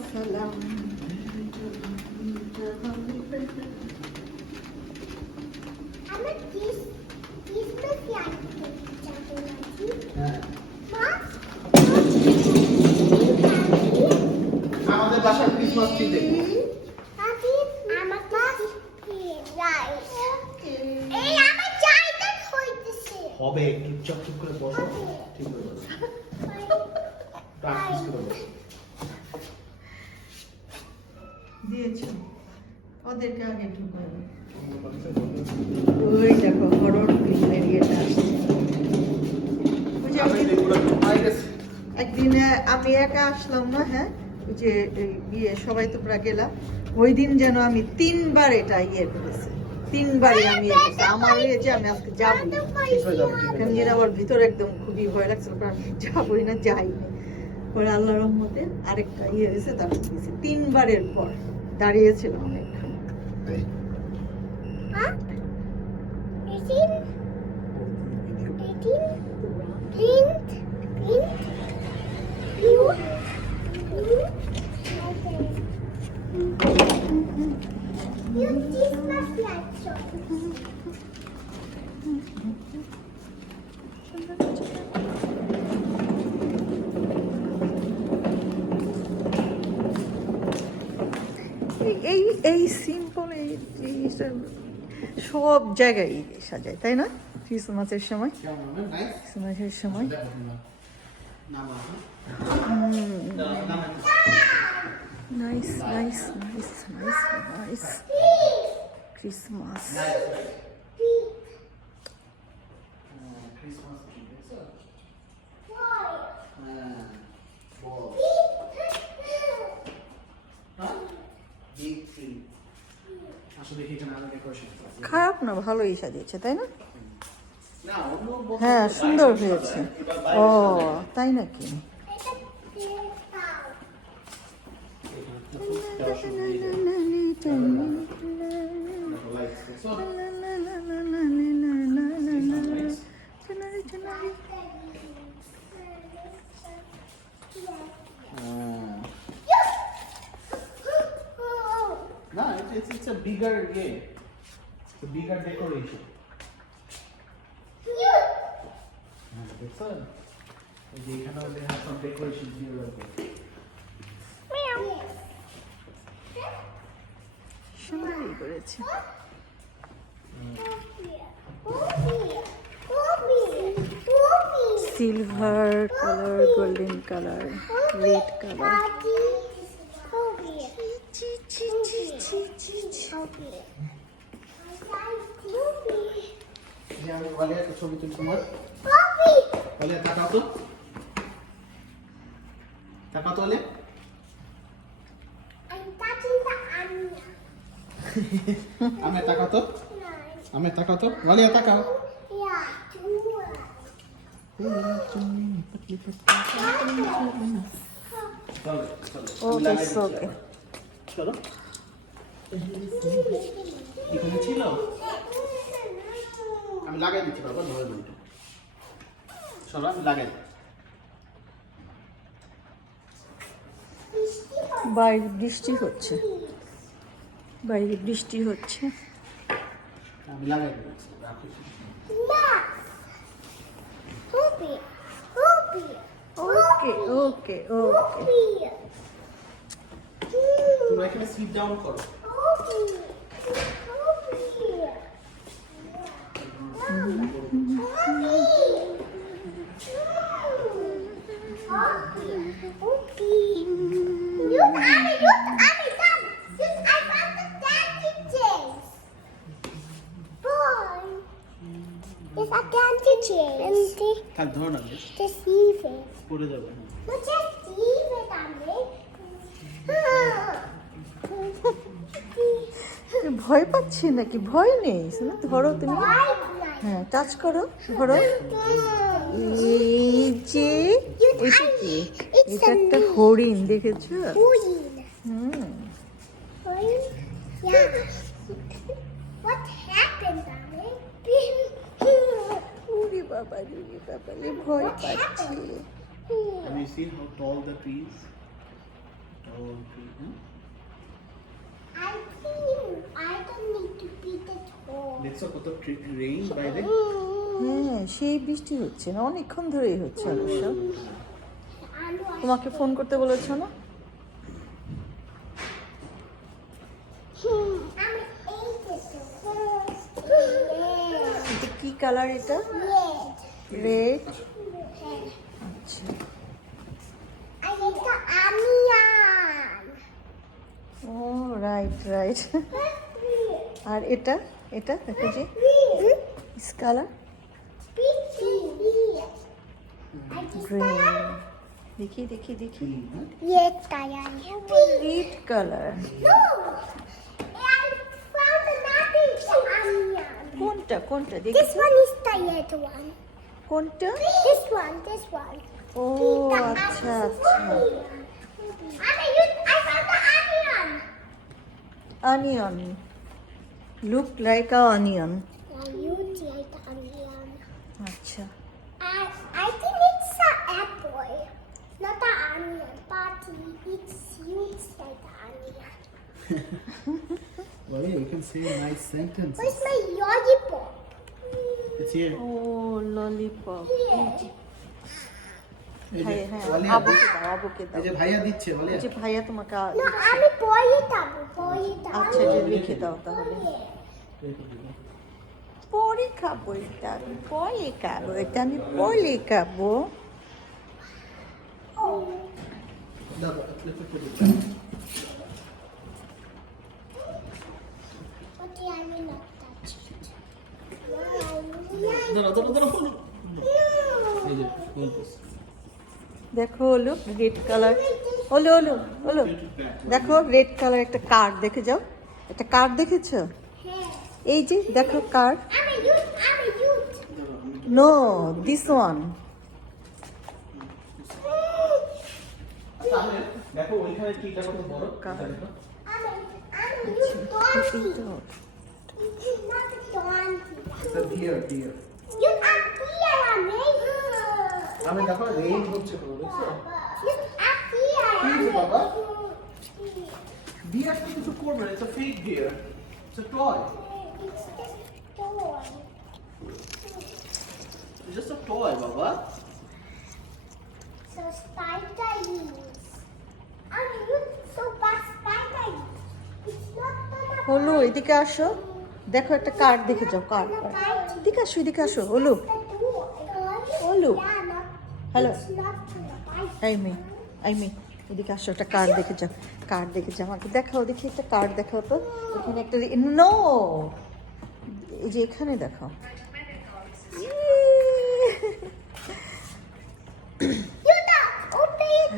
দেখালাম। আমাদের বাসার ক্রিসমাস ট্রি দেখো। হবে একটু চকচক করে বসো, ঠিক হয়ে যাবে। প্র্যাকটিস করে বসো। দিয়েছো ওদেরকে আগে ঢুকাই। ওই দেখো হরর ফিল্মের ইয়েটা আসছে। ওই যে একদিন আমি একা আসলাম না, হ্যাঁ ওই যে ইয়ে সবাই তোমরা গেলাম, ওই দিন যেন আমি 3বার এটা ইয়ে করেছি, 3বারই আমি ইয়ে করেছি। আমার ইয়ে যে আমি আজকে যাবো, কেন যেন আমার ভিতরে একদম খুবই ভয় লাগছিল, কারণ যাবোই না, যাইনি। পরে আল্লাহ রহমতে আরেকটা ইয়ে হয়েছে, তারপর গেছি। 3বারের পর দাঁড়িয়েছিলাম অনেকক্ষণ। এই এই সিম্পল এই জিনিসটা সব জায়গায় সাজায়, তাই না? ক্রিসমাসের সময়, ক্রিসমাসের সময় nice nice nice nice nice Christmas. খারাপ না, ভালোই সাজিয়েছে, তাই না? হ্যাঁ সুন্দর হয়েছে। ও তাই নাকি? No, it's a bigger game. It's a bigger decoration. That's all. They have some decoration here also. সুন্দরই করেছে। Silver colour, golden colour, red colour. ছবি তুলি তোমার। তাকাও তো, তাকাও তো। আমি তাকাও তো, আমি তাকাও তো, ওয়ালিয়া তাকাও। ওকে ওকে চলো, এখানে ছিল, আমি লাগাই দিচ্ছি বাবা, ধরে বলতে চলো আমি লাগাই দিচ্ছি। বাইরে বৃষ্টি হচ্ছে, বাইরে বৃষ্টি হচ্ছে। আমি লাগাই দিচ্ছি, রাখো। ওকে ওকে ওকে তোমরা এখানে সিট ডাউন করো। কাল ধর না, পড়ে যাবে। ভয় পাচ্ছি নাকি? ভয় নেই, ধরো তুমি, হ্যাঁ টাচ করো, ধরো। এই যে এটা কি? এটা একটা হরিণ, দেখেছো? হুম। ওরে বাবা রে বাবা রে, ভয় পাচ্ছি। Have you seen how tall the tree is? Okay. I think I don't need to beat it all. দেখছো কত রেইন বাইরে? হ্যাঁ, সেই বৃষ্টি হচ্ছে না, অনেকক্ষণ ধরেই হচ্ছে অবশ্য। তোমাকে ফোন করতে বলেছো না? এটা কি কালার এটা? রেড। আচ্ছা। ও রাইট রাইট। আর এটা এটা দেখো যে কালার গ্রিন। দেখি দেখি দেখি রেড কালার। কোনটা কোনটা দেখি? This one is the red one. কোনটা? This one. ও আচ্ছা আচ্ছা। I found the onion. Onion, look like a onion. You take the onion. আচ্ছা। I think it's an apple, not the onion, but it's huge like the onion. Well, yeah, you can say nice sentences. Where's my lollipop? It's here. ও lollipop. এই যে, হ্যাঁ বলে, আবুকে দাও আবুকে দাও। এই যে ভাইয়া দিচ্ছে বলে। এই যে ভাইয়া তোমাকে No, I'm a boy it up. আচ্ছা যে লিখে দাও তাহলে। পরে খাবো এটা, আমি পরে খাবো এটা, আমি পরে খাবো। দাদা একটু করে দিচ্ছি। Okay, I will not touch it. দাঁড়াও। এই যে বলতেছি। দেখো হলো রেড কালার। হলো হলো হলো দেখো রেড কালার একটা কার্ড দেখে যাও। একটা কার্ড দেখেছো? এই যে দেখো card. I'm a youth. No this one. তাহলে দেখো ওইখানে টিটা কত বড়। I'm a youth donkey. এই তো। It's not a donkey. It's a deer. You are here, amigo. আমি দেখো রেইন হচ্ছে পুরো, দেখছো? You are here, কি হয়েছে বাবা? amigo. ডিয়ার তো কিছু করবে না, it's a fake deer. It's a toy. It's just toy. It's just a toy, বাবা. So spider is. I mean, you so bad spider is. It's not gonna হলো এদিকে আসো, দেখো একটা কার্ড দেখে যাও। কার্ড এদিকে আসো হলো। Olu. Hello. এই মেয়ে এদিকে আসো, একটা কার্ড দেখে যাও। কার্ড দেখে যাও, আমাকে দেখাও দেখি একটা কার্ড দেখাও তো। এখানে একটা নো, এই যে এখানে দেখাও।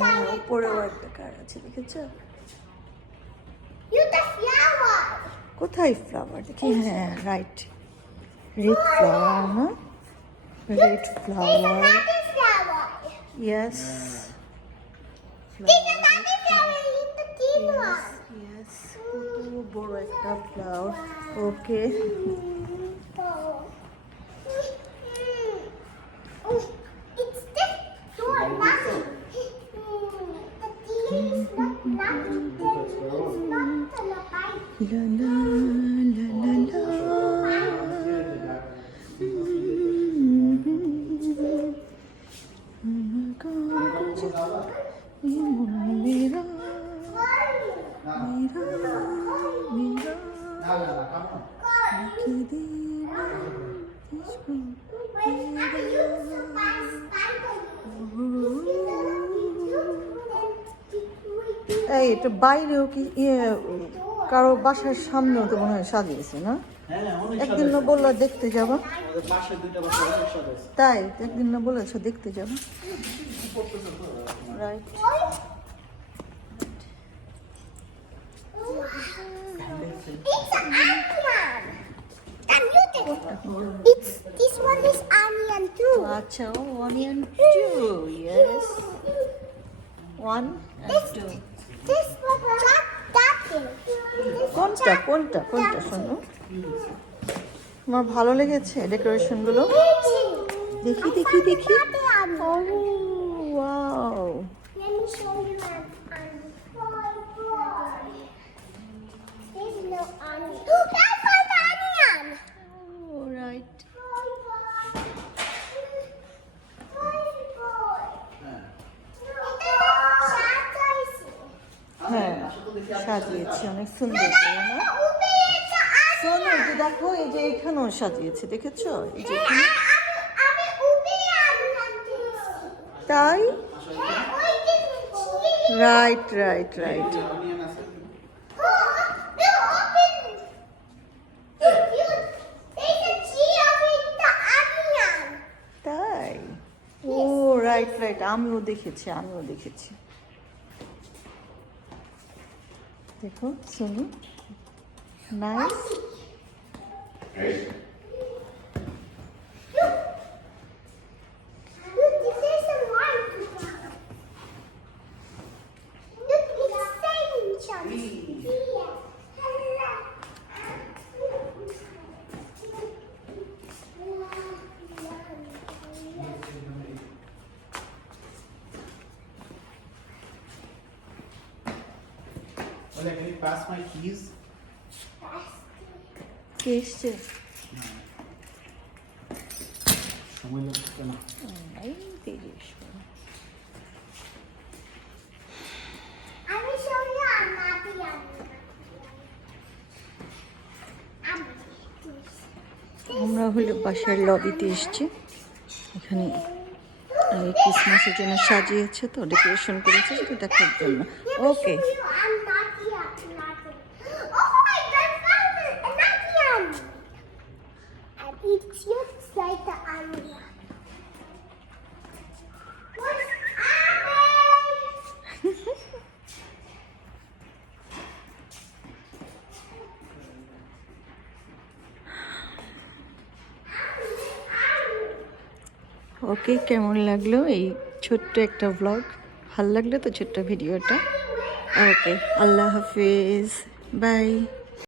হ্যাঁ, উপরেও একটা কার্ড আছে দেখেছো? কোথায় ফ্লাওয়ার দেখি? হ্যাঁ রাইট, রেড ফ্লাওয়ার না? Red flower, yes yes. বড় একটা ফ্লাওয়ার, ওকে। La la la la la. मेरा এই এটা বাইরেও কি কারো বাসার সামনেও তো মনে হয় সাজিয়েছে না? একদিন না বললো দেখতে যাবো, তাই একদিন না বলেছো দেখতে যাবো, right? This one is onion too. আচ্ছা, onion two, yes, 1 and 2. This one not that thing. কোনটা কোনটা কোনটা শোনো? তোমার ভালো লেগেছে ডেকোরেশন গুলো? দেখি দেখি দেখি। ও wow, Let me show you my onion. That's for the onion. Oh, right. হ্যাঁ সাজিয়েছি অনেক সুন্দর করে না শোনো এই যে দেখো এই যে এখানেও সাজিয়েছে দেখেছো এই যে এখানে তাই রাইট রাইট রাইট অনিয়ন আছে তাই ও রাইট রাইট আমিও দেখেছি দেখো শোনো nice Well, can you pass my keys? কে এসছে সময় লাগছে না এই দেরি এসবে আমরা হলো বাসার লবিতে এসেছি এখানে ক্রিসমাসের জন্য সাজিয়েছে তো ডেকোরেশন করেছে সেটা দেখার জন্য ওকে It looks like the onion. What's ওকে কেমন লাগলো এই ছোট্ট একটা ব্লগ ভালো লাগলো তো ছোট্ট ভিডিওটা ওকে আল্লাহ হাফিজ বাই